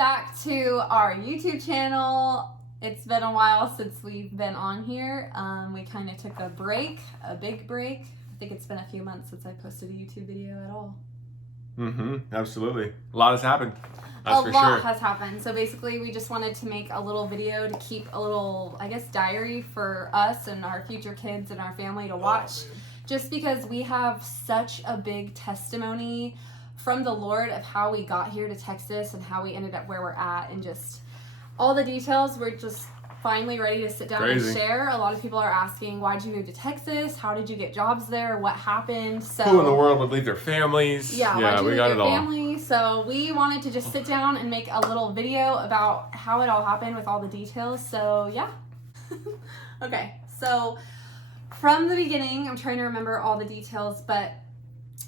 back to our YouTube channel. It's been a while since we've been on here. We kind of took a break, a big break. I think it's been a few months since I posted a YouTube video at all. Absolutely. A lot has happened. That's for sure. A lot has happened. So basically we just wanted to make a little video to keep a little, I guess, diary for us and our future kids and our family to watch. Just because we have such a big testimony from the Lord of how we got here to Texas and how we ended up where we're at, and just all the details. We're just finally ready to sit down and share. A lot of people are asking, why'd you move to Texas? How did you get jobs there? What happened? So who in the world would leave their families? Yeah, we got it all. Family. So we wanted to just sit down and make a little video about how it all happened with all the details. So yeah. Okay, so from the beginning, I'm trying to remember all the details, but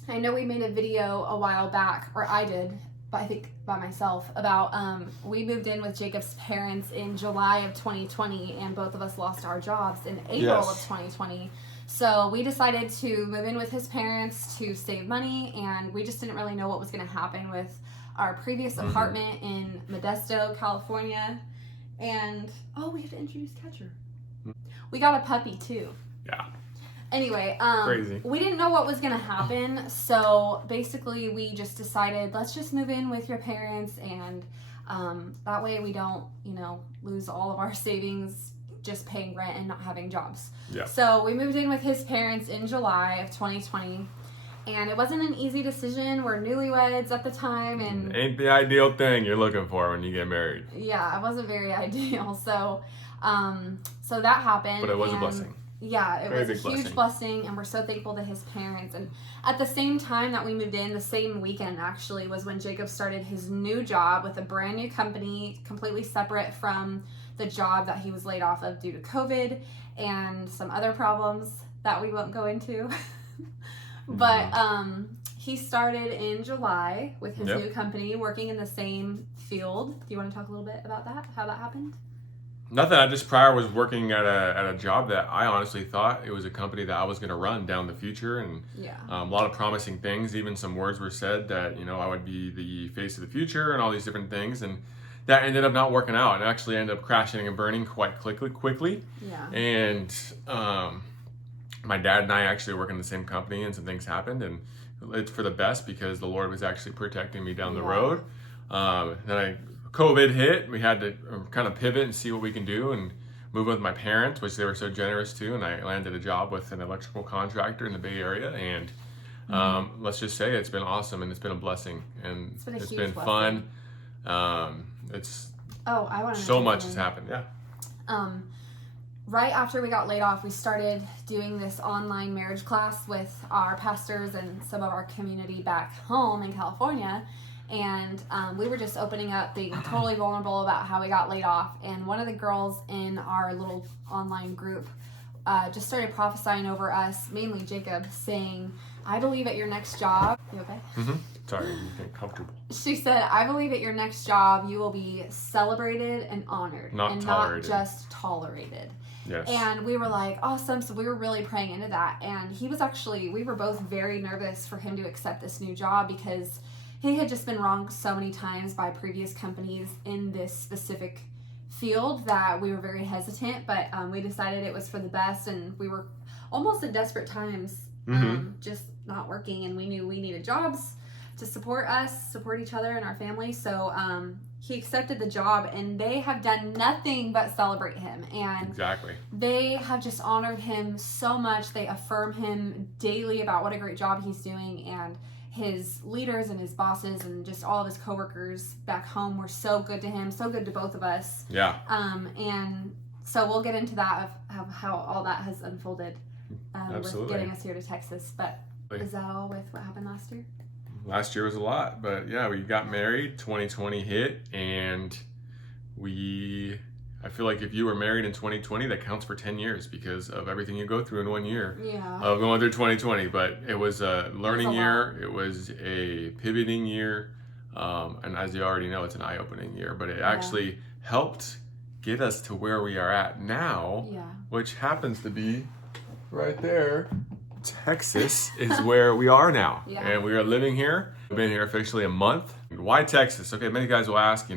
I know we made a video a while back, or I did, but I think by myself, about we moved in with Jacob's parents in July of 2020, and both of us lost our jobs in April of 2020. So we decided to move in with his parents to save money, and we just didn't really know what was going to happen with our previous apartment in Modesto, California. And we have to introduce Catcher. We got a puppy too. Yeah. Anyway, crazy. We didn't know what was going to happen, so basically we just decided, let's just move in with your parents, and that way we don't, lose all of our savings just paying rent and not having jobs. Yeah. So we moved in with his parents in July of 2020, and it wasn't an easy decision. We're newlyweds at the time, and ain't the ideal thing you're looking for when you get married. Yeah, it wasn't very ideal. So that happened. But it was a blessing. Yeah, it was a huge blessing, and we're so thankful to his parents. And at the same time that we moved in, the same weekend actually, was when Jacob started his new job with a brand new company, completely separate from the job that he was laid off of due to COVID and some other problems that we won't go into. But he started in July with his new company, working in the same field. Do you want to talk a little bit about that, how that happened? Nothing. I just prior was working at a job that I honestly thought it was a company that I was going to run down the future, and a lot of promising things. Even some words were said that I would be the face of the future and all these different things, and that ended up not working out. It actually ended up crashing and burning quite quickly. Yeah. And my dad and I actually work in the same company, and some things happened, and it's for the best because the Lord was actually protecting me down the road. Then COVID hit. We had to kind of pivot and see what we can do and move with my parents, which they were so generous to. And I landed a job with an electrical contractor in the Bay Area. And let's just say it's been awesome, and it's been a blessing. And it's been fun. So much has happened. Yeah. Right after we got laid off, we started doing this online marriage class with our pastors and some of our community back home in California. And we were just opening up, being totally vulnerable about how we got laid off. And one of the girls in our little online group just started prophesying over us, mainly Jacob, saying, I believe at your next job. You okay? Sorry, I'm getting comfortable. She said, I believe at your next job you will be celebrated and honored. Not just tolerated. Yes. And we were like, awesome. So we were really praying into that. And we were both very nervous for him to accept this new job, because he had just been wronged so many times by previous companies in this specific field that we were very hesitant, but we decided it was for the best, and we were almost in desperate times, just not working, and we knew we needed jobs to support us, support each other and our family. So he accepted the job, and they have done nothing but celebrate him. And they have just honored him so much. They affirm him daily about what a great job he's doing, and his leaders and his bosses and just all of his coworkers back home were so good to him, so good to both of us. Yeah. And so we'll get into that of how all that has unfolded with getting us here to Texas. But is that all with what happened last year? Last year was a lot, but yeah, we got married, 2020 hit, and I feel like if you were married in 2020, that counts for 10 years because of everything you go through in 1 year of going through 2020. But it was a learning year. It was a pivoting year. And as you already know, it's an eye-opening year. But it actually helped get us to where we are at now, which happens to be right there. Texas is where we are now. And we are living here. We've been here officially a month. why Texas? Okay, many guys will ask,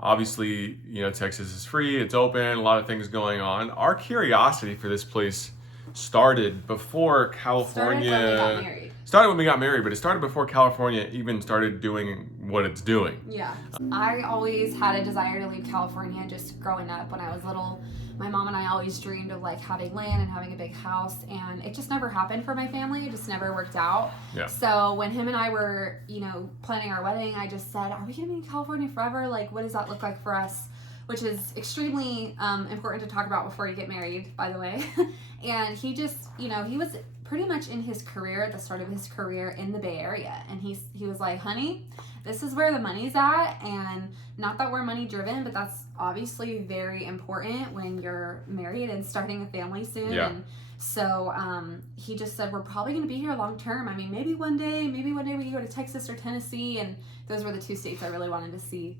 obviously, Texas is free, it's open, a lot of things going on. Our curiosity for this place started before California. Started when we got married, but it started before California even started doing what it's doing. Yeah. I always had a desire to leave California just growing up. When I was little, my mom and I always dreamed of like having land and having a big house, and it just never happened for my family. It just never worked out. Yeah. So when him and I were, planning our wedding, I just said, are we going to be in California forever? Like, what does that look like for us? Which is extremely important to talk about before you get married, by the way. And he just, he was pretty much in his career, at the start of his career, in the Bay Area. And he was like, honey, this is where the money's at. And not that we're money driven, but that's obviously very important when you're married and starting a family soon. Yeah. And so he just said, we're probably going to be here long term. I mean, maybe one day we can go to Texas or Tennessee. And those were the two states I really wanted to see.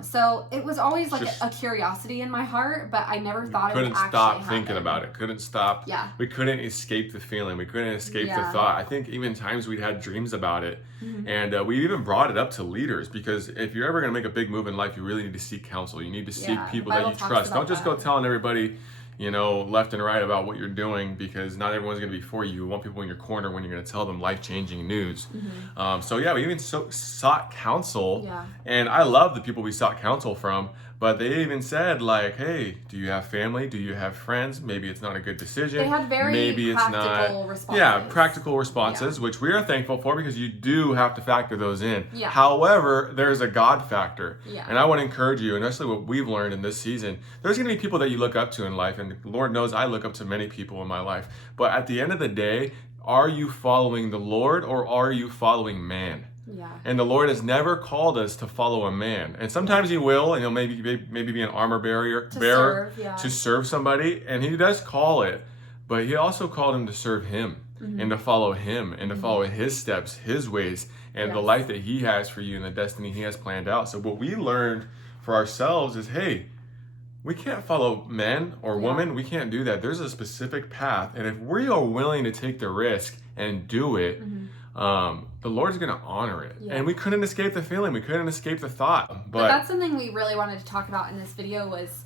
So it was always like a curiosity in my heart, but I never thought it would actually happen. Couldn't stop thinking about it. Couldn't stop. Yeah. We couldn't escape the feeling. We couldn't escape the thought. I think even times we'd had dreams about it. Mm-hmm. And we even brought it up to leaders, because if you're ever going to make a big move in life, you really need to seek counsel. You need to seek people that you trust. Don't just go telling everybody, left and right about what you're doing, because not everyone's going to be for you. You want people in your corner when you're going to tell them life-changing news. Mm-hmm. We even sought counsel. Yeah. And I love the people we sought counsel from, but they even said, like, hey, do you have family? Do you have friends? Maybe it's not a good decision. They had very practical responses. Yeah, practical responses, which we are thankful for, because you do have to factor those in. Yeah. However, there's a God factor. Yeah. And I want to encourage you, and especially what we've learned in this season, there's going to be people that you look up to in life, and Lord knows I look up to many people in my life. But at the end of the day, are you following the Lord, or are you following man? Yeah. And the Lord has never called us to follow a man. And sometimes he will, and he'll maybe be an armor bearer to serve somebody. And he does call it, but he also called him to serve him, mm-hmm. and to follow him, and to follow his steps, his ways, and the life that he has for you and the destiny he has planned out. So what we learned for ourselves is, hey, we can't follow men or women. We can't do that. There's a specific path. And if we are willing to take the risk and do it, the Lord's going to honor it. Yeah. And we couldn't escape the feeling. We couldn't escape the thought. But that's something we really wanted to talk about in this video, was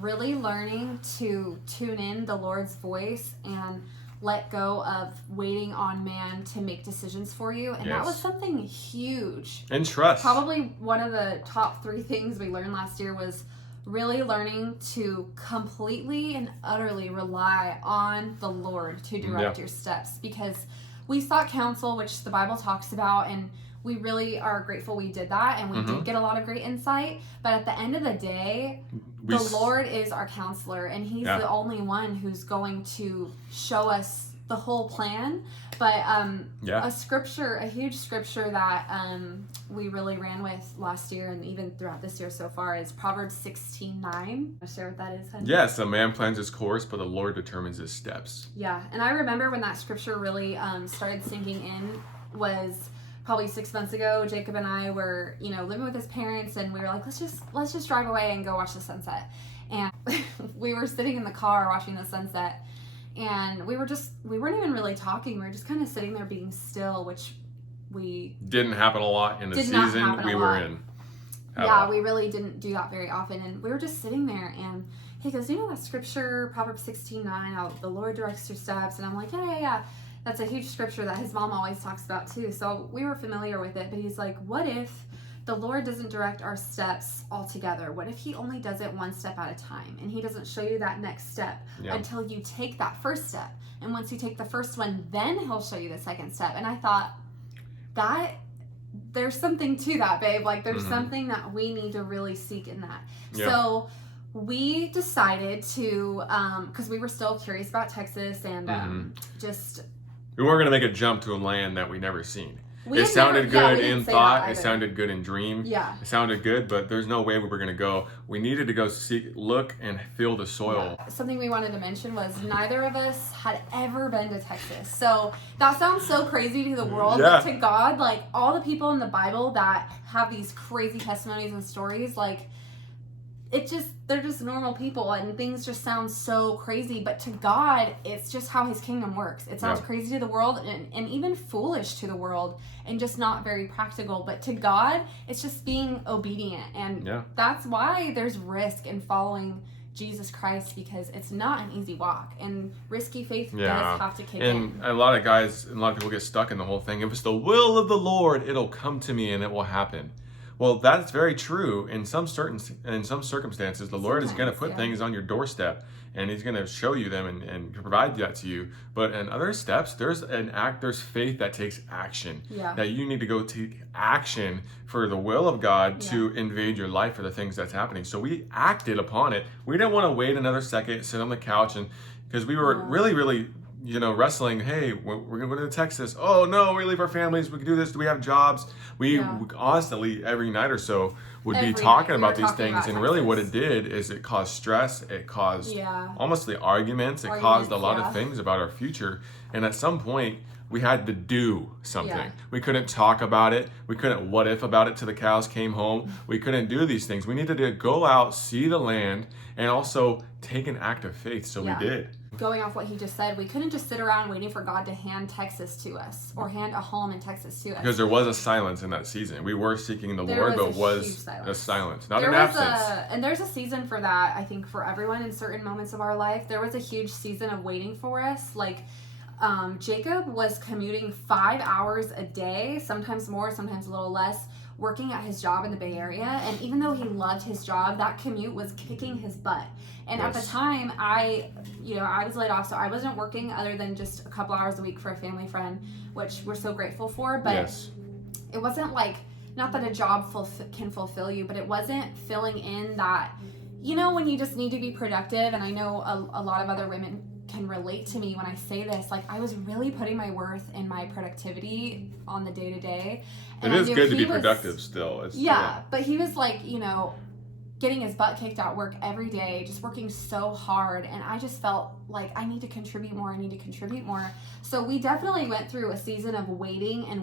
really learning to tune in the Lord's voice and let go of waiting on man to make decisions for you. And that was something huge. And trust. Probably one of the top 3 things we learned last year was really learning to completely and utterly rely on the Lord to direct your steps, because we sought counsel, which the Bible talks about, and we really are grateful we did that, and we did get a lot of great insight. But at the end of the day, the Lord is our counselor, and he's the only one who's going to show us the whole plan. But a huge scripture that we really ran with last year, and even throughout this year so far, is Proverbs 16:9. Want to share what that is, honey? Yes, a man plans his course, but the Lord determines his steps. Yeah, and I remember when that scripture really started sinking in was probably 6 months ago. Jacob and I were, living with his parents, and we were like, let's just drive away and go watch the sunset. And we were sitting in the car watching the sunset. And we weren't even really talking. We were just kind of sitting there being still, which we didn't happen a lot in the season we were in. Yeah, we really didn't do that very often. And we were just sitting there, and he goes, that scripture, Proverbs 16:9, how the Lord directs your steps? And I'm like, yeah. That's a huge scripture that his mom always talks about too. So we were familiar with it. But he's like, what if the Lord doesn't direct our steps altogether? What if he only does it one step at a time, and he doesn't show you that next step until you take that first step? And once you take the first one, then he'll show you the second step. And I thought, that there's something to that, babe. Like, there's something that we need to really seek in that. Yeah. So we decided to, because we were still curious about Texas, and we weren't going to make a jump to a land that we never seen. It sounded good in thought. It sounded good in dream. Yeah. It sounded good, but there's no way we were going to go. We needed to go look and feel the soil. Yeah. Something we wanted to mention was neither of us had ever been to Texas. So that sounds so crazy to the world, but to God, like, all the people in the Bible that have these crazy testimonies and stories, like, they're just normal people, and things just sound so crazy. But to God, it's just how his kingdom works. It sounds crazy to the world and even foolish to the world and just not very practical. But to God, it's just being obedient. And that's why there's risk in following Jesus Christ, because it's not an easy walk, and risky faith does have to kick in. And a lot of people get stuck in the whole thing. If it's the will of the Lord, it'll come to me and it will happen. Well, that's very true. In some circumstances, the Lord is going to put things on your doorstep, and he's going to show you them and provide that to you. But in other steps, there's faith that takes action. That you need to go take action for the will of God to invade your life for the things that's happening. So we acted upon it. We didn't want to wait another second, sit on the couch, and because we were really wrestling. Hey, we're going to go to Texas. Oh no, we leave our families. We can do this. Do we have jobs? We constantly, every night or so, would be talking about these things. And really what it did is it caused stress. It caused almost the arguments. It caused a lot of things about our future. And at some point, we had to do something. We couldn't talk about it. We couldn't what if about it till the cows came home. We couldn't do these things. We needed to go out, see the land, and also take an act of faith. So we did. Going off what he just said, we couldn't just sit around waiting for God to hand Texas to us or hand a home in Texas to us. Because there was a silence in that season. We were seeking the Lord, but was a silence, not an absence. And there's a season for that, I think, for everyone in certain moments of our life. There was a huge season of waiting for us. Like, Jacob was commuting 5 hours a day, sometimes more, sometimes a little less, working at his job in the Bay Area. And even though he loved his job, that commute was kicking his butt. And at the time, I was laid off, so I wasn't working other than just a couple hours a week for a family friend, which we're so grateful for. But it wasn't like, not that a job can fulfill you, but it wasn't filling in that, when you just need to be productive. And I know a lot of other women can relate to me when I say this. Like, I was really putting my worth in my productivity on the day-to-day. And it is good to be productive still. But he was like, getting his butt kicked at work every day, just working so hard. And I just felt like I need to contribute more. So we definitely went through a season of waiting in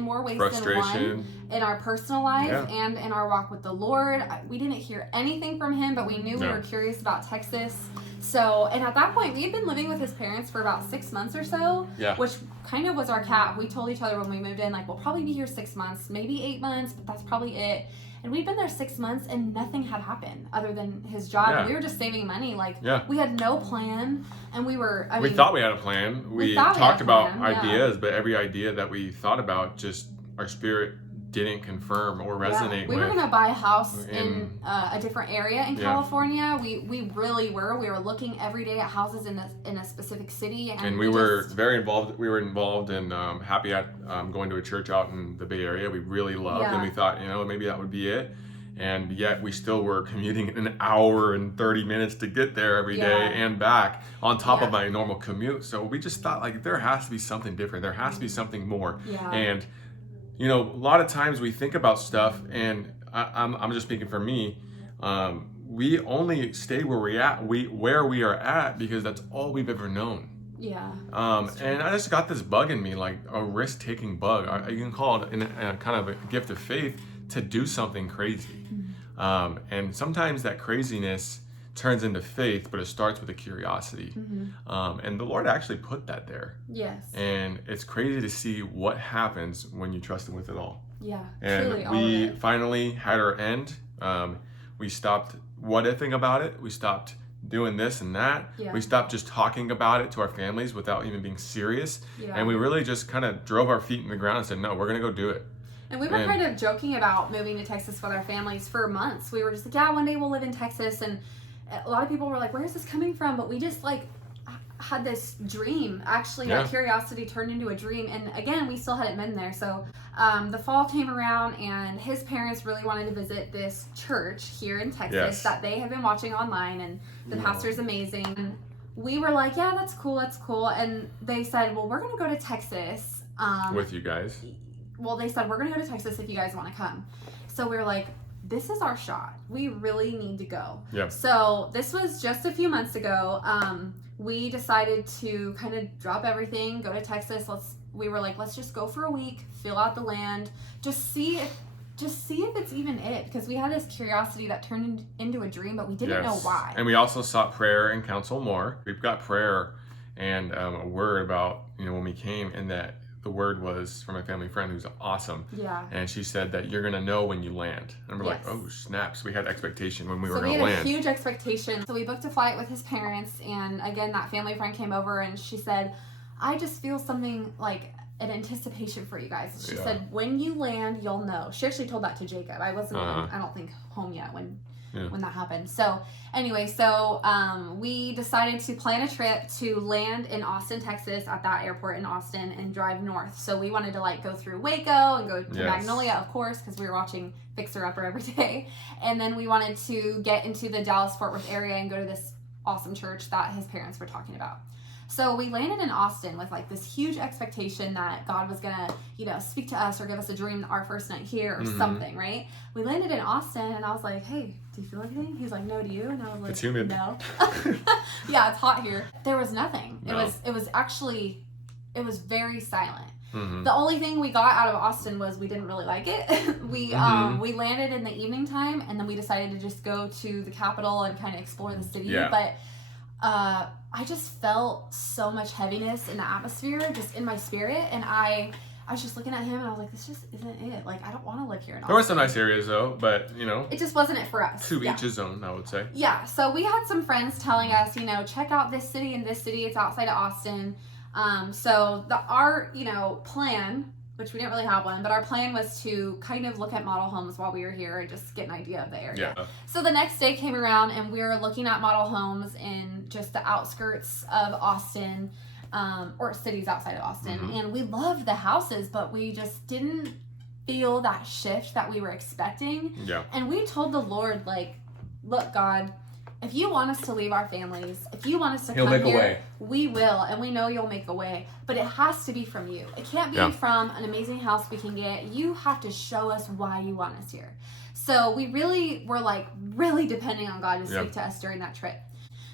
more ways than one, in our personal life and in our walk with the Lord. We didn't hear anything from him, but we knew we were curious about Texas. So, and at that point, we had been living with his parents for about 6 months or so, which kind of was our cap. We told each other when we moved in, like, we'll probably be here 6 months, maybe 8 months, but that's probably it. And we'd been there 6 months and nothing had happened other than his job. And we were just saving money. Like, we had no plan. And we thought we had a plan. We talked about ideas, but every idea that we thought about, just our spirit didn't confirm or resonate with. We were going to buy a house in a different area in California. We really were. We were looking every day at houses in a specific city. And we were very involved. We were involved in happy at going to a church out in the Bay Area. We really loved, and we thought, maybe that would be it. And yet we still were commuting an hour and 30 minutes to get there every day and back on top of my normal commute. So we just thought, like, there has to be something different. There has to be something more. And a lot of times we think about stuff, and I'm just speaking for me. We only stay where we are at because that's all we've ever known. And I just got this bug in me, like a risk-taking bug. You can call it a kind of a gift of faith to do something crazy. And sometimes that craziness turns into faith, but it starts with a curiosity. And the Lord actually put that there. And it's crazy to see what happens when you trust Him with it all. And we finally had our end. We stopped what-ifing about it. We stopped doing this and that. We stopped just talking about it to our families without even being serious. And we really just kind of drove our feet in the ground and said, no, we're going to go do it. And we were kind of joking about moving to Texas with our families for months. We were just like, one day we'll live in Texas. And a lot of people were like, where is this coming from? But we just had this dream. Actually, that curiosity turned into a dream. And again, we still hadn't been there. So the fall came around, and his parents really wanted to visit this church here in Texas that they have been watching online. And the pastor's amazing. And we were like, that's cool. And they said, well, we're going to go to Texas. With you guys. Well, they said, we're going to go to Texas if you guys want to come. So we were like, this is our shot. We really need to go. So this was just a few months ago. We decided to kind of drop everything, go to Texas. We were like, let's just go for a week, feel out the land, just see just see if it's even it, because we had this curiosity that turned into a dream, but we didn't know why. And we also sought prayer and counsel more. We've got prayer and a word about, when we came, and that the word was from a family friend who's awesome. Yeah. And she said that you're going to know when you land. And we're like, oh, snaps. We had expectation when we were going to land. So we had a huge expectation. So we booked a flight with his parents. And again, that family friend came over and she said, I just feel something like an anticipation for you guys. She said, when you land, you'll know. She actually told that to Jacob. I wasn't even, I don't think, home yet when that happened. So anyway, we decided to plan a trip to land in Austin, Texas, at that airport in Austin, and drive north. So we wanted to go through Waco and go to Magnolia, of course, because we were watching Fixer Upper every day. And then we wanted to get into the Dallas-Fort Worth area and go to this awesome church that his parents were talking about. So we landed in Austin with this huge expectation that God was going to, speak to us or give us a dream our first night here or something, right? We landed in Austin and I was like, hey, do you feel anything? He's like, no, do you? And I was like, it's humid. No. Yeah, it's hot here. There was nothing. No. It was very silent. Mm-hmm. The only thing we got out of Austin was we didn't really like it. We landed in the evening time and then we decided to just go to the Capitol and kind of explore the city. Yeah. But I just felt so much heaviness in the atmosphere, just in my spirit, and I was just looking at him, and I was like, this just isn't it. I don't want to live here in Austin. There were some nice areas, though, but, it just wasn't it for us. To each his own, I would say. Yeah, so we had some friends telling us, check out this city and this city. It's outside of Austin. So our plan, which we didn't really have one, but our plan was to kind of look at model homes while we were here and just get an idea of the area. Yeah. So the next day came around and we were looking at model homes in just the outskirts of Austin, or cities outside of Austin. Mm-hmm. And we loved the houses, but we just didn't feel that shift that we were expecting. Yeah. And we told the Lord, look, God, if you want us to leave our families, if you want us to come here, we will, and we know you'll make a way. But it has to be from you. It can't be from an amazing house we can get. You have to show us why you want us here. So we really were really depending on God to speak to us during that trip.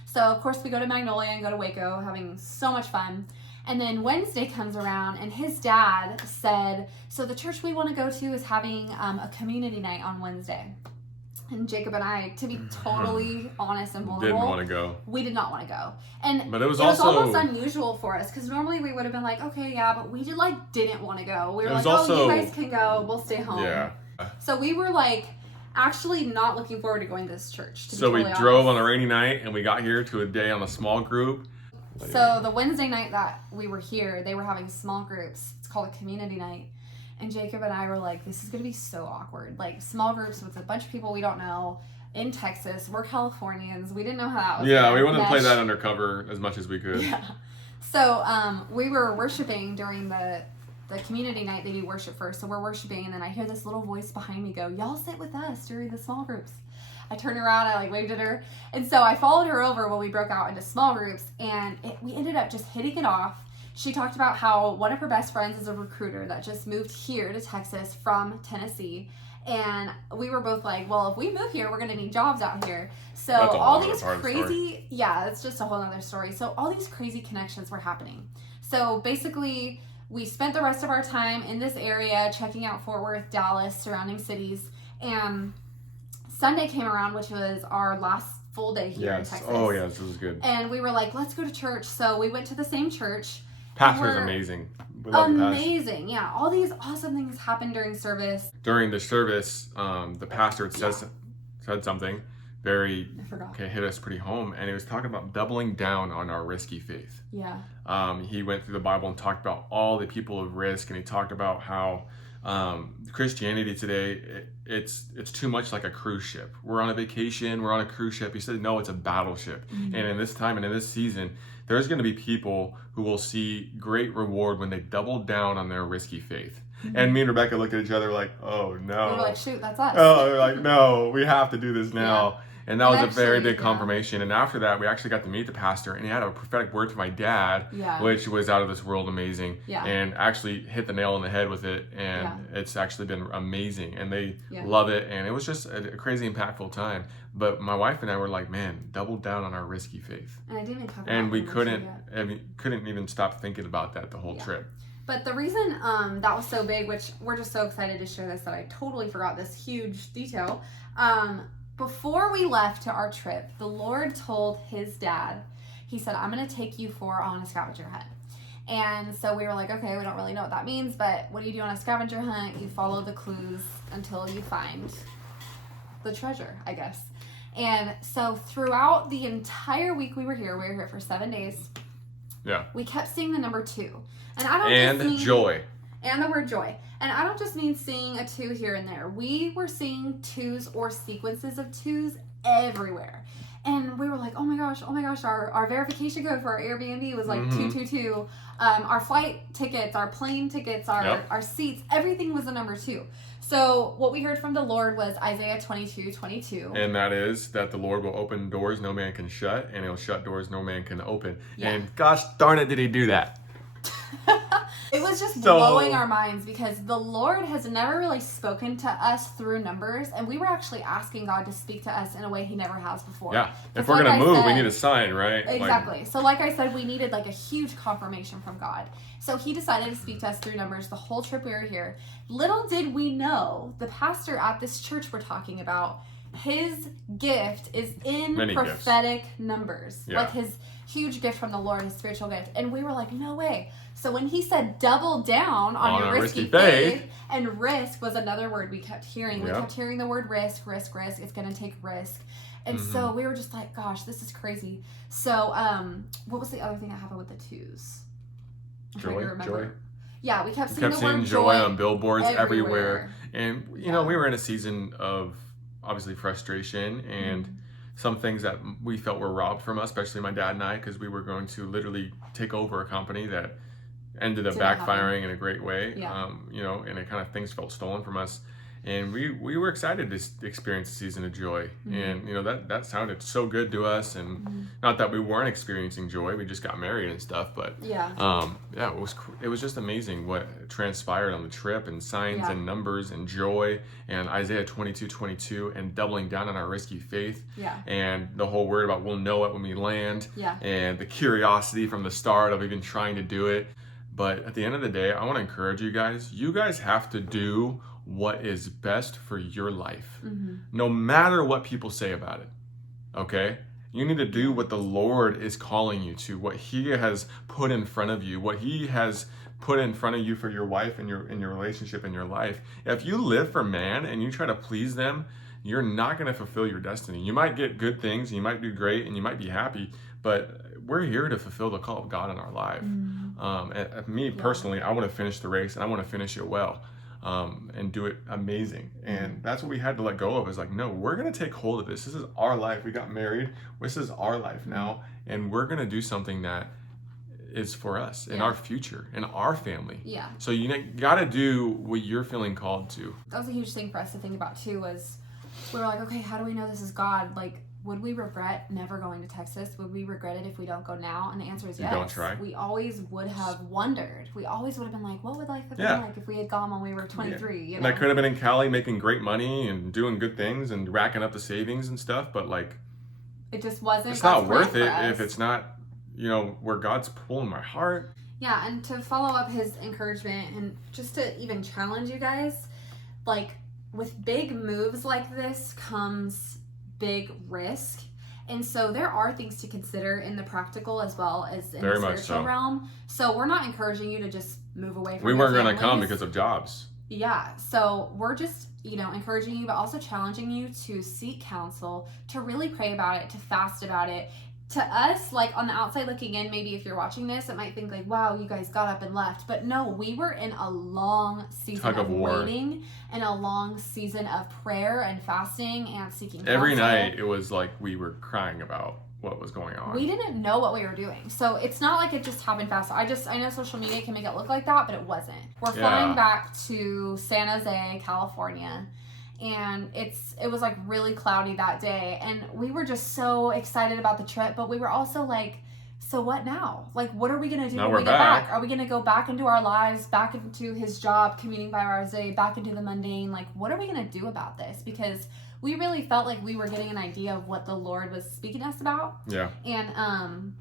So of course we go to Magnolia and go to Waco, having so much fun. And then Wednesday comes around and his dad said, so the church we want to go to is having a community night on Wednesday. And Jacob and I, to be totally honest and vulnerable, didn't want to go. We did not want to go. But it was almost unusual for us, because normally we would have been like, okay, yeah, but we didn't want to go. We were like, you guys can go, we'll stay home. Yeah. So we were actually not looking forward to going to this church. So we drove on a rainy night and we got here to a day on a small group. So the Wednesday night that we were here, they were having small groups. It's called a community night. And Jacob and I were like, this is going to be so awkward. Small groups with a bunch of people we don't know in Texas. We're Californians. We didn't know how that was. Yeah, we wanted to play that undercover as much as we could. Yeah. So we were worshiping during the community night. They do worship first. So we're worshiping, and then I hear this little voice behind me go, y'all sit with us during the small groups. I turned around, I waved at her. And so I followed her over when we broke out into small groups, and we ended up just hitting it off. She talked about how one of her best friends is a recruiter that just moved here to Texas from Tennessee. And we were both like, well, if we move here, we're going to need jobs out here. So all these crazy, it's just a whole other story. So all these crazy connections were happening. So basically, we spent the rest of our time in this area, checking out Fort Worth, Dallas, surrounding cities. And Sunday came around, which was our last full day here in Texas. Oh, yes, this was good. And we were like, let's go to church. So we went to the same church. Pastor's amazing. Amazing, yeah. All these awesome things happened during service. During the service, the pastor had said something very hit us pretty home, and he was talking about doubling down on our risky faith. Yeah. He went through the Bible and talked about all the people of risk, and he talked about how Christianity today, it's too much like a cruise ship. We're on a vacation, we're on a cruise ship. He said, no, it's a battleship. Mm-hmm. And in this time and in this season, there's going to be people who will see great reward when they double down on their risky faith. Mm-hmm. And me and Rebekah looked at each other like, oh no. We were like, shoot, that's us. Oh, they're like, no, we have to do this now. Yeah. And that was a very big confirmation. And after that, we actually got to meet the pastor, and he had a prophetic word for my dad, which was out of this world amazing. Yeah. And actually hit the nail on the head with it. And it's actually been amazing. And they love it. And it was just a crazy impactful time. But my wife and I were like, man, double down on our risky faith. And I didn't even talk about And we couldn't even stop thinking about that the whole trip. But the reason that was so big, which we're just so excited to share this that I totally forgot this huge detail. Before we left to our trip, the Lord told his dad, he said, I'm going to take you on a scavenger hunt. And so we were like, okay, we don't really know what that means, but what do you do on a scavenger hunt? You follow the clues until you find the treasure, I guess. And so throughout the entire week we were here for 7 days. Yeah. We kept seeing the number 2. And I don't and just mean, joy. And the word joy. And I don't just mean seeing a 2 here and there. We were seeing 2s or sequences of 2s everywhere. And we were like, oh my gosh, our verification code for our Airbnb was like 222. Our flight tickets, our plane tickets, our seats, everything was the number 2. So what we heard from the Lord was Isaiah 22:22. And that is that the Lord will open doors no man can shut, and he'll shut doors no man can open. Yeah. And gosh darn it, did he do that? It was just blowing our minds because the Lord has never really spoken to us through numbers, and we were actually asking God to speak to us in a way he never has before. Yeah, if we're going to move, we need a sign, right? Exactly. So like I said, we needed like a huge confirmation from God. So he decided to speak to us through numbers the whole trip we were here. Little did we know, the pastor at this church we're talking about, his gift is in prophetic numbers. Yeah. Like his huge gift from the Lord, his spiritual gift. And we were like, no way. So when he said double down on your risky faith, and risk was another word we kept hearing. We kept hearing the word risk. It's going to take risk. And so we were just like, gosh, this is crazy. So what was the other thing that happened with the 2s? I'm trying to remember. Joy. Yeah, we kept seeing the word joy on billboards everywhere. And, you know, we were in a season of obviously frustration and some things that we felt were robbed from us, especially my dad and I, because we were going to literally take over a company that ended up backfiring in a great way. Yeah. You know, and it kind of things felt stolen from us. And we were excited to experience a season of joy. And, you know, that sounded so good to us. And not that we weren't experiencing joy. We just got married and stuff. But, it was just amazing what transpired on the trip, and signs and numbers and joy and Isaiah 22:22 and doubling down on our risky faith. Yeah. And the whole word about we'll know it when we land. Yeah. And the curiosity from the start of even trying to do it. But at the end of the day, I want to encourage you guys. You guys have to do what is best for your life, no matter what people say about it. Okay? You need to do what the Lord is calling you to, what he has put in front of you, what he has put in front of you for your wife and your relationship in your life. If you live for man and you try to please them, you're not going to fulfill your destiny. You might get good things, you might do great, and you might be happy, but we're here to fulfill the call of God in our life. Me personally, I want to finish the race, and I want to finish it well. And do it amazing. And that's what we had to let go of, is like, no, we're going to take hold of this. This is our life. We got married. This is our life now. And we're going to do something that is for us in our future, in our family. Yeah. So you got to do what you're feeling called to. That was a huge thing for us to think about too, was we were like, okay, how do we know this is God? Like, would we regret never going to Texas? Would we regret it if we don't go now? And the answer is yes. Don't try. We always would have wondered. We always would have been like, what would life have been like if we had gone when we were 23? You know? And I could have been in Cali making great money and doing good things and racking up the savings and stuff, but like, it just wasn't. It's not worth it if it's not, you know, where God's pulling my heart. Yeah, and to follow up his encouragement and just to even challenge you guys, like, with big moves like this comes big risk, and so there are things to consider in the practical as well as in the spiritual realm. So we're not encouraging you to just move away from. We weren't going to come because of jobs. Yeah, so we're just, you know, encouraging you, but also challenging you to seek counsel, to really pray about it, to fast about it. To us, like on the outside looking in, maybe if you're watching this, it might think like, wow, you guys got up and left. But no, we were in a long season of waiting and a long season of prayer and fasting and seeking counsel. Every night it was like we were crying about what was going on. We didn't know what we were doing. So it's not like it just happened fast. I know social media can make it look like that, but it wasn't. We're flying back to San Jose, California. And it was like really cloudy that day, and we were just so excited about the trip, but we were also like, so what now? Like, what are we gonna do when we get back? Are we gonna go back into our lives, back into his job, commuting by hours a day, back into the mundane? Like, what are we gonna do about this? Because we really felt like we were getting an idea of what the Lord was speaking to us about. Yeah. And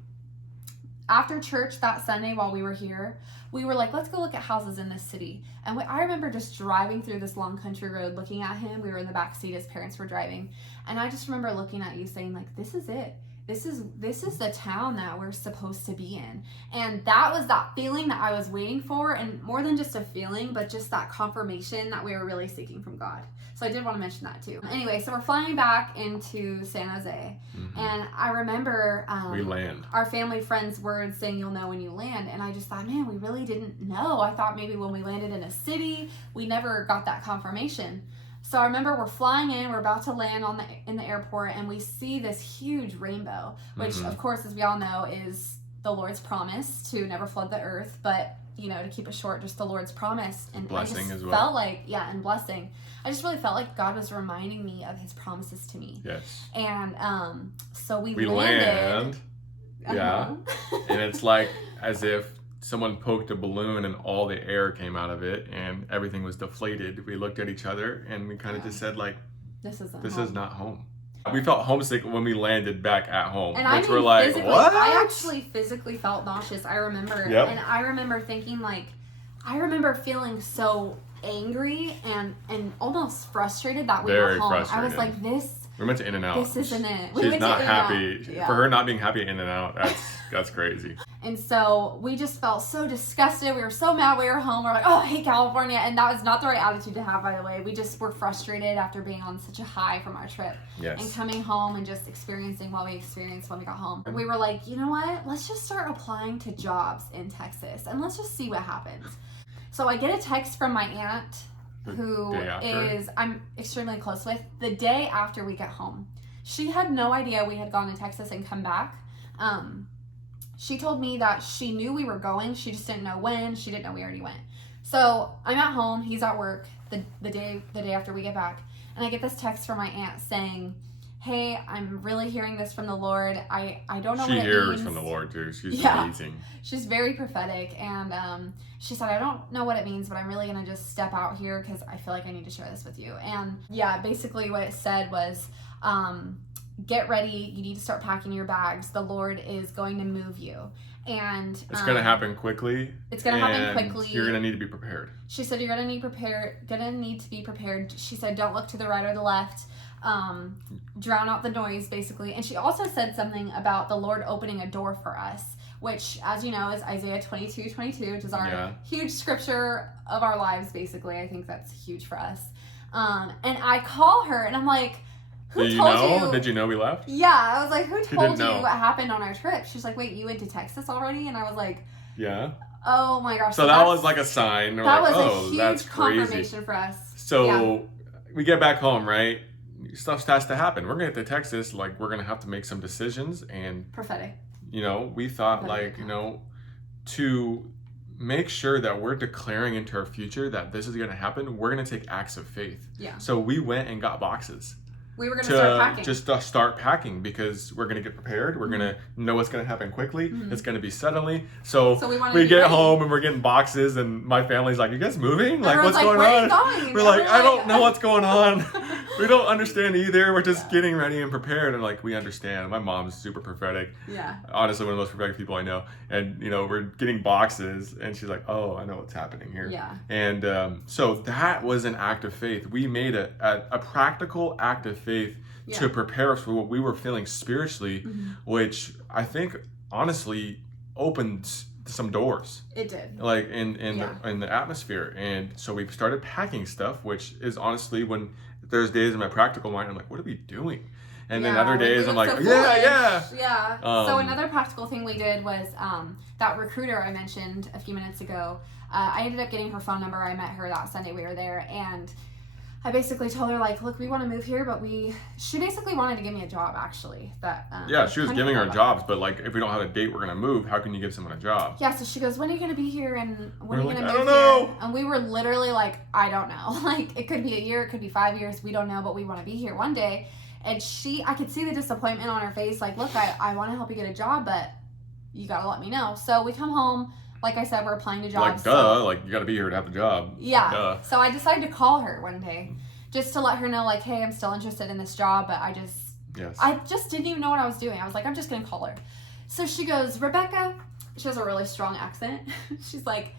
after church that Sunday while we were here, we were like, let's go look at houses in this city. And I remember just driving through this long country road looking at him. We were in the back seat, his parents were driving. And I just remember looking at you saying, like, this is it. This is the town that we're supposed to be in. And that was that feeling that I was waiting for, and more than just a feeling, but just that confirmation that we were really seeking from God. So I did want to mention that too. Anyway, so we're flying back into San Jose, and I remember we land. Our family friend's words saying, you'll know when you land. And I just thought, man, we really didn't know. I thought maybe when we landed in a city, we never got that confirmation. So I remember we're flying in, we're about to land in the airport, and we see this huge rainbow, which of course, as we all know, is the Lord's promise to never flood the earth, but, you know, to keep it short, just the Lord's promise. And blessing I just as well. felt like, and blessing. I just really felt like God was reminding me of his promises to me. Yes. And so we land. Yeah. And it's like as if someone poked a balloon and all the air came out of it and everything was deflated. We looked at each other and we kind of just said, like, this is not home. We felt homesick when we landed back at home. And I mean, we're like, what? I actually physically felt nauseous. I remember. Yep. And I remember thinking, like, I remember feeling so angry and almost frustrated that we were home. Frustrated. I was like, we went to In-N-Out. This isn't it. She's not happy. Yeah. For her not being happy at In-N-Out, that's crazy. And so we just felt so disgusted. We were so mad we were home. We're like, oh, I hate California. And that was not the right attitude to have, by the way. We just were frustrated after being on such a high from our trip. Yes. And coming home and just experiencing what we experienced when we got home. We were like, you know what? Let's just start applying to jobs in Texas. And let's just see what happens. So I get a text from my aunt, who I'm extremely close with, the day after we get home. She had no idea we had gone to Texas and come back. She told me that she knew we were going. She just didn't know when. She didn't know we already went. So I'm at home. He's at work the day after we get back. And I get this text from my aunt saying, hey, I'm really hearing this from the Lord. I don't know what it means. She hears from the Lord too. She's amazing. She's very prophetic. And she said, I don't know what it means, but I'm really going to just step out here because I feel like I need to share this with you. And yeah, basically what it said was, get ready. You need to start packing your bags. The Lord is going to move you. And it's going to happen quickly. It's going to happen quickly. You're going to need to be prepared. She said, you're going to need to be prepared. She said, don't look to the right or the left. Drown out the noise, basically. And she also said something about the Lord opening a door for us, which, as you know, is Isaiah 22:22, which is our huge scripture of our lives, basically. I think that's huge for us. And I call her, and I'm like, Did you know? Did you know we left? Yeah, I was like, who told you what happened on our trip? She's like, wait, you went to Texas already? And I was like, yeah. Oh my gosh. So that was like a sign. That was a huge confirmation for us. So we get back home, right? Stuff starts to happen. We're going to get to Texas, like, we're going to have to make some decisions. And prophetic. You know, we thought, like, you know, to make sure that we're declaring into our future that this is going to happen, we're going to take acts of faith. Yeah. So we went and got boxes. We were going to start packing. Just start packing because we're going to get prepared. We're going to know what's going to happen quickly. It's going to be suddenly. So we get home and we're getting boxes and my family's like, you guys moving? Like, what's going on? We're like, I don't know what's going on. We don't understand either. We're just getting ready and prepared. And like, we understand. My mom's super prophetic. Yeah. Honestly, one of the most prophetic people I know. And, you know, we're getting boxes and she's like, oh, I know what's happening here. Yeah. And so that was an act of faith. We made a practical act of faith to prepare us for what we were feeling spiritually, which I think honestly opened some doors. It did. Like in the atmosphere. And so we started packing stuff, which is honestly when there's days in my practical mind, I'm like, what are we doing? And then other days I'm like, Yeah. So another practical thing we did was that recruiter I mentioned a few minutes ago. I ended up getting her phone number. I met her that Sunday we were there, and I basically told her, like, look, we want to move here, but she basically wanted to give me a job, actually. She was giving her jobs, but like, if we don't have a date we're going to move, how can you give someone a job? Yeah, so she goes, when are you going to be here, and when are you going to move here? I don't know. And we were literally like, I don't know. Like, it could be a year, it could be 5 years, we don't know, but we want to be here one day. And I could see the disappointment on her face, like, look, I want to help you get a job, but you got to let me know. So we come home. Like I said, we're applying to jobs. Like, like, you got to be here to have the job. Yeah. Duh. So I decided to call her one day just to let her know, like, hey, I'm still interested in this job, but I just didn't even know what I was doing. I was like, I'm just going to call her. So she goes, Rebekah, she has a really strong accent. She's like,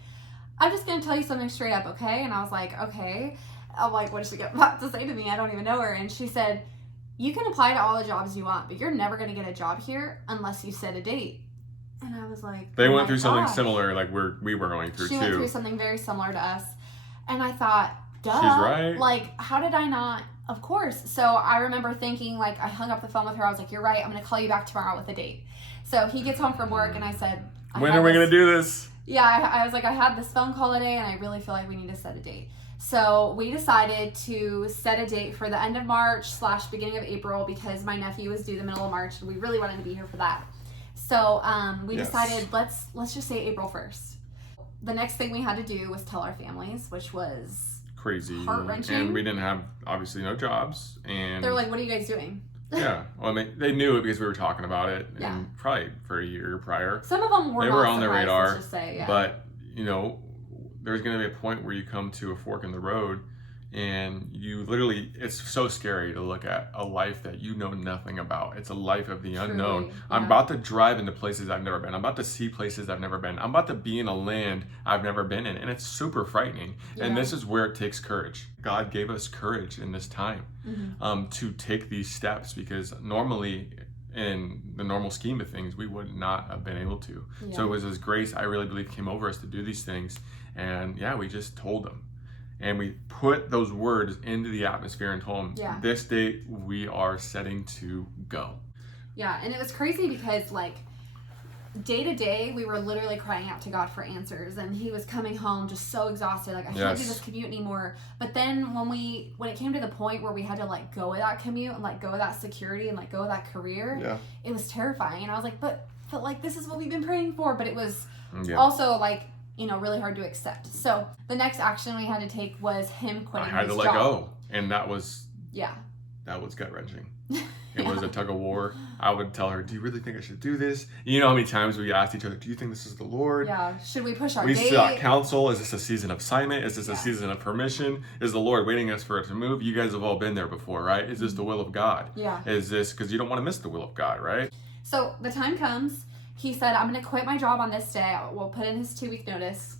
I'm just going to tell you something straight up, okay? And I was like, okay. I'm like, what did she about to say to me? I don't even know her. And she said, you can apply to all the jobs you want, but you're never going to get a job here unless you set a date. And I was like, they went through something similar like we were going through, she too. went through something very similar to us. And I thought, duh. She's right. Like, how did I not? Of course. So I remember thinking, like, I hung up the phone with her. I was like, you're right. I'm going to call you back tomorrow with a date. So he gets home from work, and I said, when are we going to do this? Yeah, I was like, I had this phone call today, and I really feel like we need to set a date. So we decided to set a date for the end of March / beginning of April, because my nephew was due the middle of March, and we really wanted to be here for that. So we decided, let's just say April 1st. The next thing we had to do was tell our families, which was crazy, heart-wrenching. And we didn't have, obviously, no jobs. And they're like, what are you guys doing? Yeah, well, they knew it because we were talking about it, and probably for a year prior. Some of them were on the radar, let's just say, but there's going to be a point where you come to a fork in the road, and you literally, it's so scary to look at a life that you know nothing about. It's a life of the unknown. Yeah. I'm about to drive into places I've never been. I'm about to see places I've never been. I'm about to be in a land I've never been in, and it's super frightening. Yeah. And this is where it takes courage. God gave us courage in this time to take these steps, because normally, in the normal scheme of things, we would not have been able to. Yeah. So it was His grace, I really believe, came over us to do these things. And we just told them. And we put those words into the atmosphere and told them, this date we are setting to go. Yeah, and it was crazy because, like, day to day, we were literally crying out to God for answers. And He was coming home just so exhausted. Like, I can't do this commute anymore. But then when it came to the point where we had to let go of that commute and let go of that security and let go of that career, it was terrifying. And I was like, but like, this is what we've been praying for. But it was also, like, really hard to accept. So the next action we had to take was him quitting his job. I had to let go. And that was gut-wrenching. It was a tug of war. I would tell her, do you really think I should do this? You know how many times we asked each other, do you think this is the Lord? Yeah. Should we push our date? We sought counsel. Is this a season of assignment? Is this a season of permission? Is the Lord waiting us for it to move? You guys have all been there before, right? Is this the will of God? Yeah. Is this, because you don't want to miss the will of God, right? So the time comes. He said, I'm going to quit my job on this day. We'll put in his 2-week notice.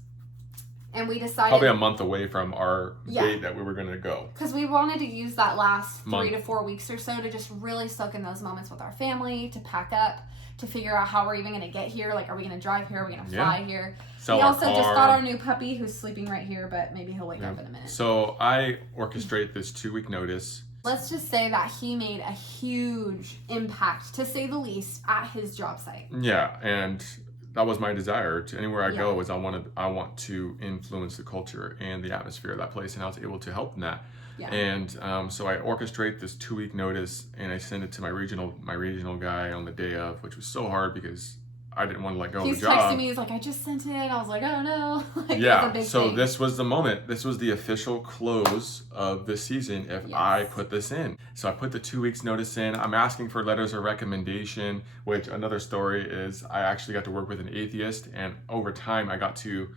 And we decided... Probably a month away from our date that we were going to go. Because we wanted to use that last 3 to 4 weeks or so to just really soak in those moments with our family, to pack up, to figure out how we're even going to get here. Like, are we going to drive here? Are we going to fly here? We also just got our new puppy who's sleeping right here, but maybe he'll wake up in a minute. So I orchestrate this 2-week notice. Let's just say that he made a huge impact, to say the least, at his job site. Yeah, and that was my desire. To anywhere I go, is I want to influence the culture and the atmosphere of that place, and I was able to help in that. Yeah. And so I orchestrate this 2-week notice, and I send it to my regional guy on the day of, which was so hard because I didn't want to let go of the job. He's texting me. He's like, I just sent it. I was like, oh no. Like, yeah. It was a big so thing. This was the moment. This was the official close of the season if I put this in. So I put the 2 weeks notice in. I'm asking for letters of recommendation, which another story is I actually got to work with an atheist, and over time I got to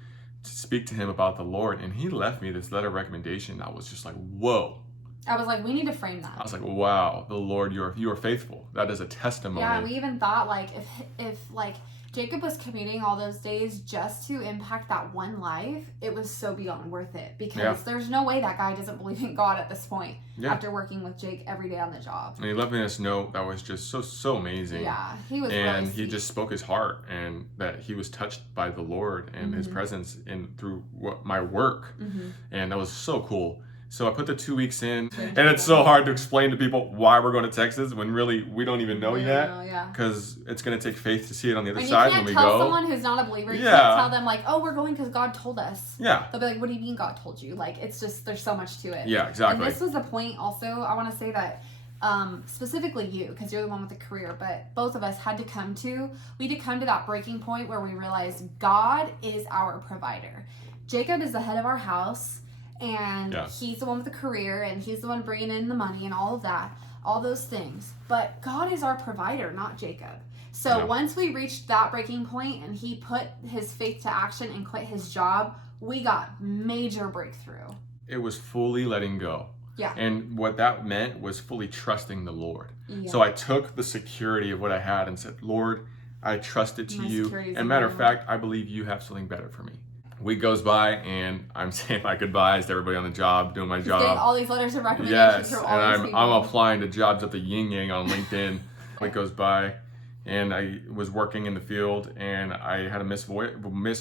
speak to him about the Lord, and he left me this letter of recommendation. I was just like, whoa. I was like, we need to frame that. I was like, wow, the Lord, you are faithful. That is a testimony. Yeah, we even thought, like, if like Jacob was commuting all those days just to impact that one life, it was so beyond worth it, because there's no way that guy doesn't believe in God at this point after working with Jake every day on the job. And he left me this note that was just so amazing. Yeah, he was and really he just spoke his heart, and that he was touched by the Lord and His presence through my work, and that was so cool. So I put the 2 weeks in, and it's so hard to explain to people why we're going to Texas when really we don't even know yet. Because it's going to take faith to see it on the other side when we go. You can't tell someone who's not a believer. You can't tell them, like, oh, we're going because God told us. Yeah. They'll be like, what do you mean God told you? Like, it's just, there's so much to it. Yeah, exactly. And this was the point also, I want to say that specifically you, because you're the one with the career, but both of us had to come to that breaking point where we realized God is our provider. Jacob is the head of our house. And he's the one with the career, and he's the one bringing in the money and all of that, all those things. But God is our provider, not Jacob. So once we reached that breaking point and he put his faith to action and quit his job, we got major breakthrough. It was fully letting go. Yeah. And what that meant was fully trusting the Lord. Yeah. So I took the security of what I had and said, Lord, I trust it to My you. security's And matter of available. fact, I believe you have something better for me. Week goes by, and I'm saying my goodbyes to everybody on the job, doing my He's getting job. all these letters of recommendation Yes, from and all these I'm people. applying to jobs at the Yin Yang on LinkedIn. Week goes by, and I was working in the field, and I had a missed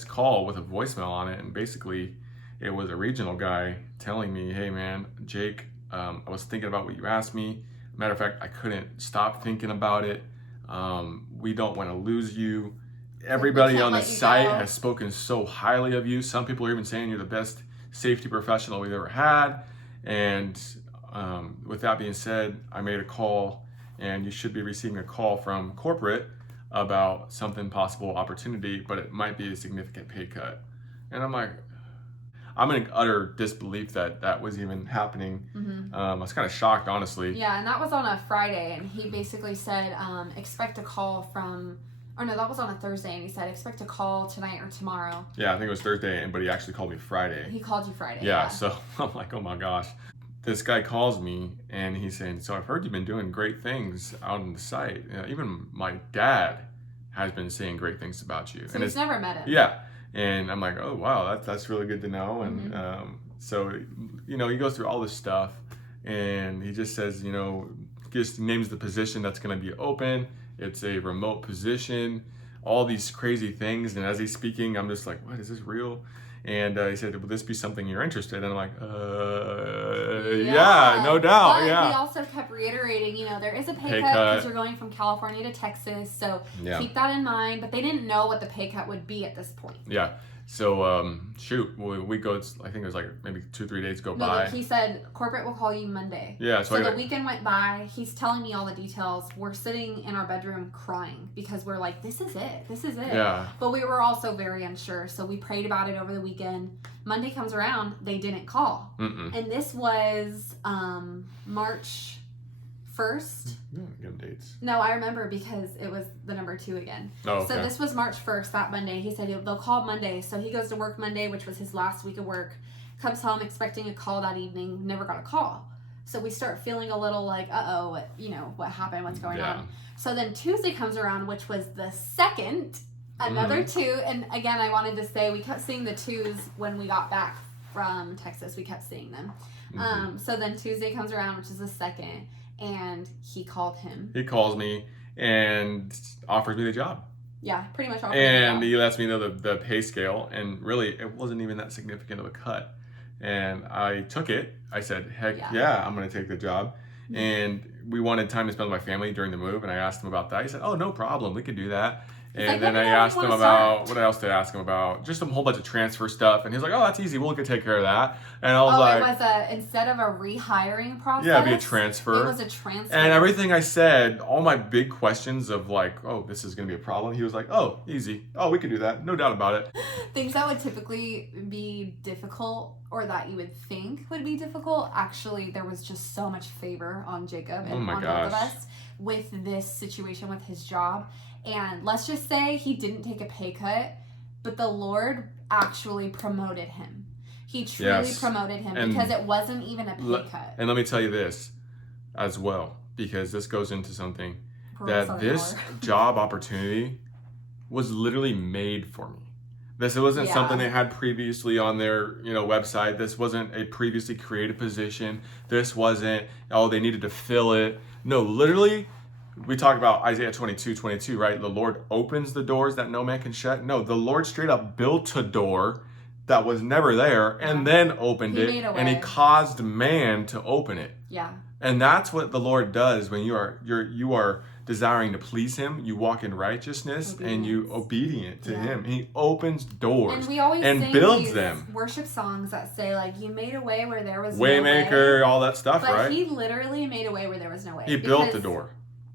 call with a voicemail on it, and basically it was a regional guy telling me, hey man, Jake, I was thinking about what you asked me. Matter of fact, I couldn't stop thinking about it. We don't want to lose you. Everybody on the site has spoken so highly of you. Some people are even saying you're the best safety professional we've ever had. And with that being said, I made a call, and you should be receiving a call from corporate about something possible opportunity, but it might be a significant pay cut. And I'm like, I'm in utter disbelief that was even happening. I was kind of shocked, honestly. Yeah, and that was on a Friday, and he basically said, expect a call from, or no, that was on a Thursday, and he said, expect a call tonight or tomorrow. Yeah, I think it was Thursday, but he actually called me Friday. He called you Friday. Yeah, so I'm like, oh my gosh. This guy calls me, and he's saying, so I've heard you've been doing great things out on the site. Even my dad has been saying great things about you. So and he's never met him. Yeah. And I'm like, oh, wow, that's really good to know. And so, he goes through all this stuff, and he just says, just names the position that's going to be open. It's a remote position, all these crazy things. And as he's speaking, I'm just like, what, is this real? And he said, will this be something you're interested in? And I'm like, yeah, no doubt. But yeah. He also kept reiterating, there is a pay cut because you're going from California to Texas. So keep that in mind. But they didn't know what the pay cut would be at this point. Yeah. So, we go, I think it was like maybe 2-3 days go by. He said, corporate will call you Monday. Yeah. So the weekend went by. He's telling me all the details. We're sitting in our bedroom crying because we're like, this is it. This is it. Yeah. But we were also very unsure. So we prayed about it over the weekend. Monday comes around. They didn't call. Mm-mm. And this was March 1st. Give them dates. No, I remember because it was the number 2 again. Oh, okay. So this was March 1st, that Monday. He said they'll call Monday. So he goes to work Monday, which was his last week of work. Comes home expecting a call that evening. Never got a call. So we start feeling a little like, uh-oh, what happened? What's going on? So then Tuesday comes around, which was the 2nd. Another 2. And again, I wanted to say we kept seeing the 2s when we got back from Texas. We kept seeing them. So then Tuesday comes around, which is the 2nd. And he called him. He calls me and offers me the job. Yeah, pretty much offered me the job. And he lets me know the pay scale. And really, it wasn't even that significant of a cut. And I took it. I said, heck yeah, I'm going to take the job. Mm-hmm. And we wanted time to spend with my family during the move. And I asked him about that. He said, oh, no problem. We could do that. And then I asked him about, what else did I ask him about? Just a whole bunch of transfer stuff. And he was like, oh, that's easy. We'll take care of that. And I was like... it was instead of a rehiring process. Yeah, it'd be a transfer. It was a transfer. And everything I said, all my big questions of like, oh, this is going to be a problem. He was like, oh, easy. Oh, we can do that. No doubt about it. Things that would typically be difficult or that you would think would be difficult. Actually, there was just so much favor on Jacob and on both of us with this situation with his job. And let's just say he didn't take a pay cut, but the Lord actually promoted him. He truly promoted him because it wasn't even a pay cut. And let me tell you this as well, because this goes into something that this job opportunity was literally made for me. This wasn't something they had previously on their website. This wasn't a previously created position. This wasn't, they needed to fill it. No, literally... We talk about Isaiah 22:22, right? The Lord opens the doors that no man can shut. No, the Lord straight up built a door that was never there and then opened it, and he caused man to open it. Yeah. And that's what the Lord does when you are desiring to please him. You walk in righteousness and you obedient to him. He opens doors and we always and builds them. Worship songs that say like, you made a way where there was Waymaker, no way. All that stuff, right? But he literally made a way where there was no way. He built the door.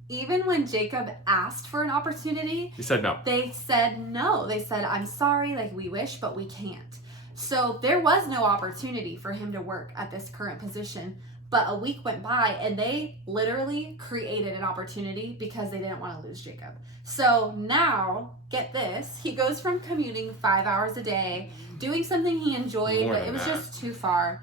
Even when Jacob asked for an opportunity, he said no. They said no. They said, I'm sorry, like we wish, but we can't. So there was no opportunity for him to work at this current position. But a week went by and they literally created an opportunity because they didn't want to lose Jacob. So now, get this, he goes from commuting 5 hours a day, doing something he enjoyed, but it was just too far.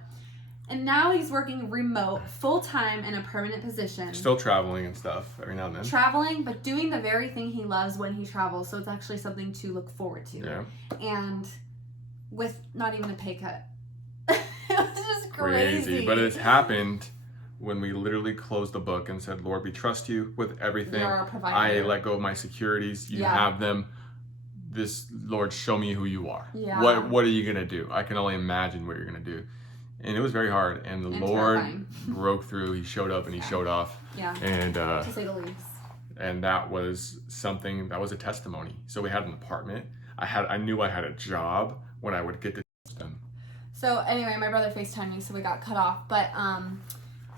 And now he's working remote, full-time in a permanent position. Still traveling and stuff every now and then. Traveling, but doing the very thing he loves when he travels. So it's actually something to look forward to. Yeah. And with not even a pay cut. It was just crazy. But it's happened when we literally closed the book and said, Lord, we trust you with everything. You're our provider. I let go of my securities. You have them. This, Lord, show me who you are. Yeah. What are you going to do? I can only imagine what you're going to do. And it was very hard. And the Lord terrifying. broke through. He showed up and he showed off. Yeah. And to say the least. And that was something, that was a testimony. So we had an apartment. I knew I had a job when I would get to them. So anyway, my brother FaceTimed me, so we got cut off. But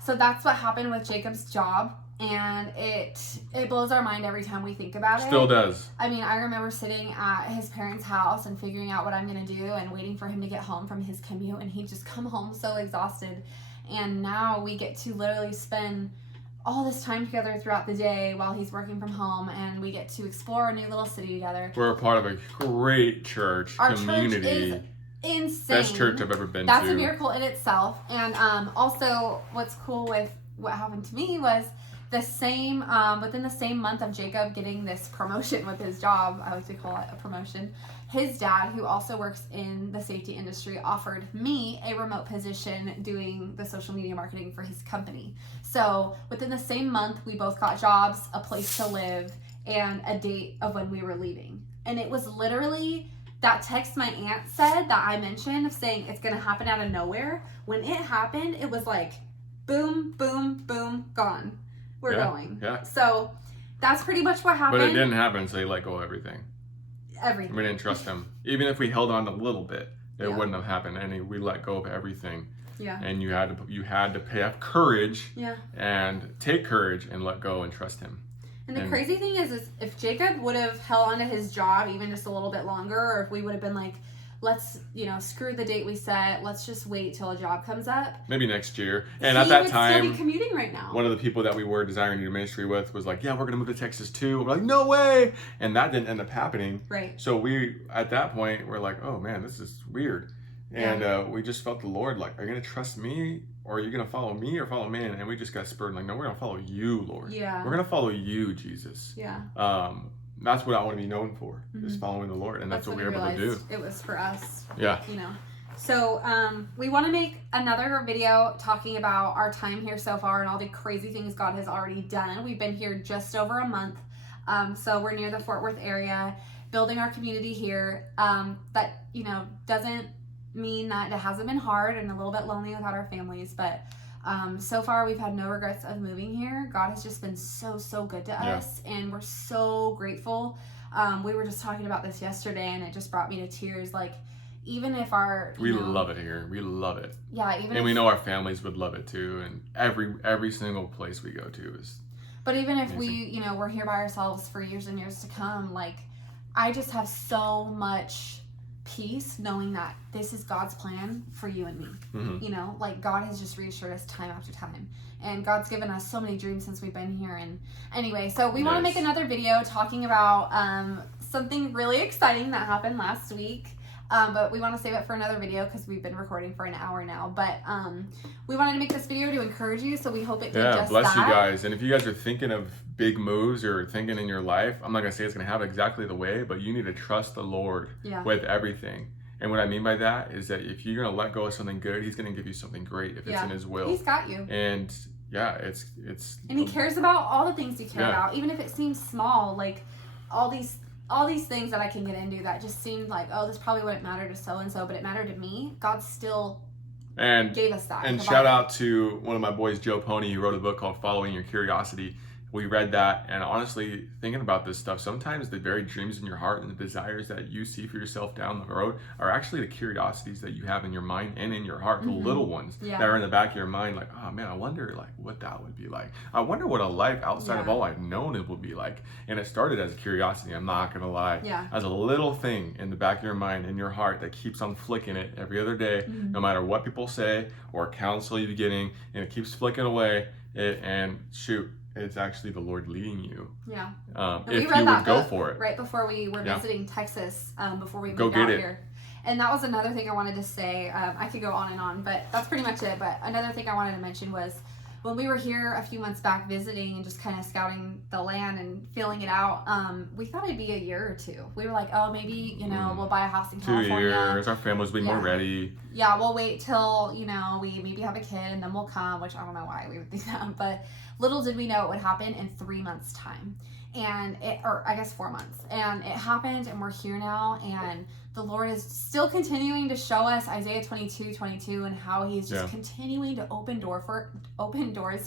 so that's what happened with Jacob's job. And it blows our mind every time we think about it. Still does. I mean, I remember sitting at his parents' house and figuring out what I'm going to do and waiting for him to get home from his commute. And he'd just come home so exhausted. And now we get to literally spend all this time together throughout the day while he's working from home. And we get to explore a new little city together. We're a part of a great church community. Church is insane. Best church I've ever been That's to. a miracle in itself. And also, what's cool with what happened to me was within the same month of Jacob getting this promotion with his job, I like to call it a promotion, his dad, who also works in the safety industry, offered me a remote position doing the social media marketing for his company. So within the same month, we both got jobs, a place to live, and a date of when we were leaving. And it was literally that text my aunt said that I mentioned of saying it's going to happen out of nowhere. When it happened, it was like, boom, boom, boom, gone. We're going. Yeah. So that's pretty much what happened. But it didn't happen, so he let go of everything. Everything. We didn't trust him. Even if we held on a little bit, it wouldn't have happened. And we let go of everything. Yeah. And you had to have courage. Yeah. And take courage and let go and trust him. And the crazy thing is if Jacob would have held on to his job even just a little bit longer, or if we would have been like, let's, screw the date we set. Let's just wait till a job comes up. Maybe next year. And at that time, he would still be commuting right now. One of the people that we were desiring to do ministry with was like, yeah, we're going to move to Texas too. We're like, no way. And that didn't end up happening. Right. So at that point, we're like, oh man, this is weird. And we just felt the Lord like, are you going to trust me? Or are you going to follow me or follow man? And we just got spurred like, no, we're going to follow you, Lord. Yeah. We're going to follow you, Jesus. Yeah. That's what I want to be known for, is following the Lord. And that's what we were able to do. It was for us. Yeah. So we want to make another video talking about our time here so far and all the crazy things God has already done. We've been here just over a month. So we're near the Fort Worth area, building our community here. That, doesn't mean that it hasn't been hard and a little bit lonely without our families, but so far we've had no regrets of moving here. God has just been so good to us, and we're so grateful. We were just talking about this yesterday, and it just brought me to tears. Like, even if we love it here, we love it. Yeah, and we know our families would love it too, and every single place we go to is. But even if we, we're here by ourselves for years and years to come, like, I just have so much peace knowing that this is God's plan for you and me. Mm-hmm. Like, God has just reassured us time after time, and God's given us so many dreams since we've been here. And anyway, so we want to make another video talking about something really exciting that happened last week. But we want to save it for another video because we've been recording for an hour now. But we wanted to make this video to encourage you, so we hope it did just that. Yeah, bless you guys. And if you guys are thinking of big moves or thinking in your life, I'm not going to say it's going to happen exactly the way, but you need to trust the Lord with everything. And what I mean by that is that if you're going to let go of something good, He's going to give you something great if it's in His will. He's got you. And it's and He cares about all the things you care about, even if it seems small, like all these things that I can get into that just seemed like, oh, this probably wouldn't matter to so-and-so, but it mattered to me. God still gave us that. And shout out to one of my boys, Joe Pony, who wrote a book called Following Your Curiosity. We read that, and honestly, thinking about this stuff, sometimes the very dreams in your heart and the desires that you see for yourself down the road are actually the curiosities that you have in your mind and in your heart, the little ones that are in the back of your mind, like, oh man, I wonder like what that would be like. I wonder what a life outside of all I've known it would be like. And it started as a curiosity, I'm not gonna lie, as a little thing in the back of your mind and your heart that keeps on flicking it every other day, no matter what people say or counsel you're getting, and it keeps flicking away. And shoot, it's actually the Lord leading you. Yeah. If you would go for it. Right before we were visiting Texas, before we moved out here. And that was another thing I wanted to say. I could go on and on, but that's pretty much it. But another thing I wanted to mention was when we were here a few months back visiting and just kind of scouting the land and feeling it out, we thought it'd be a year or two. We were like, oh, maybe, we'll buy a house in California. 2 years, our families will be more ready. Yeah, we'll wait till, we maybe have a kid and then we'll come, which I don't know why we would think that. But little did we know it would happen in 3 months' time. Or I guess 4 months. And it happened and we're here now, and the Lord is still continuing to show us Isaiah 22:22 and how he's just continuing to open doors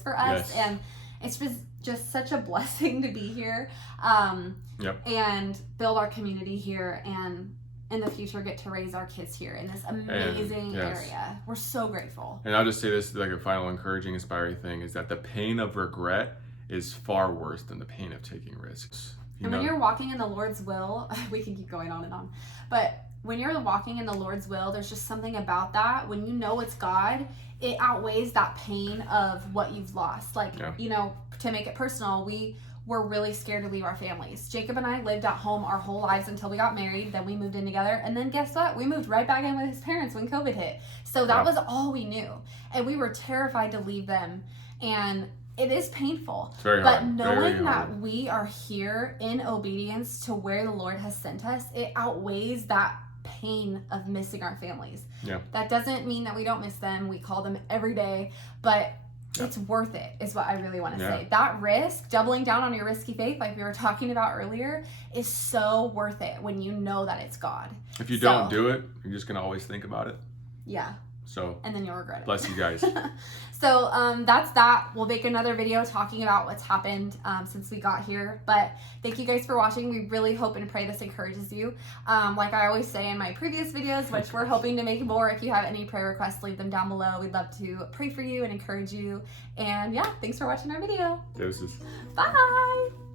for us. Yes. And it's just such a blessing to be here and build our community here, and in the future get to raise our kids here in this amazing area. We're so grateful. And I'll just say this, like a final encouraging, inspiring thing, is that the pain of regret is far worse than the pain of taking risks. When you're walking in the Lord's will, we can keep going on and on, but when you're walking in the Lord's will, there's just something about that. When you know it's God, it outweighs that pain of what you've lost. To make it personal, we were really scared to leave our families. Jacob and I lived at home our whole lives until we got married. Then we moved in together. And then guess what? We moved right back in with his parents when COVID hit. So that was all we knew. And we were terrified to leave them. And it is painful. It's very hard. But knowing that we are here in obedience to where the Lord has sent us, it outweighs that pain of missing our families. Yeah. That doesn't mean that we don't miss them. We call them every day, but it's worth it, is what I really want to say. That risk, doubling down on your risky faith, like we were talking about earlier, is so worth it when you know that it's God. If you don't do it, you're just going to always think about it. Yeah. And then you'll regret it. Bless you guys. So that's that. We'll make another video talking about what's happened since we got here. But thank you guys for watching. We really hope and pray this encourages you. Like I always say in my previous videos, which we're hoping to make more. If you have any prayer requests, leave them down below. We'd love to pray for you and encourage you. And thanks for watching our video. Deuces. Bye.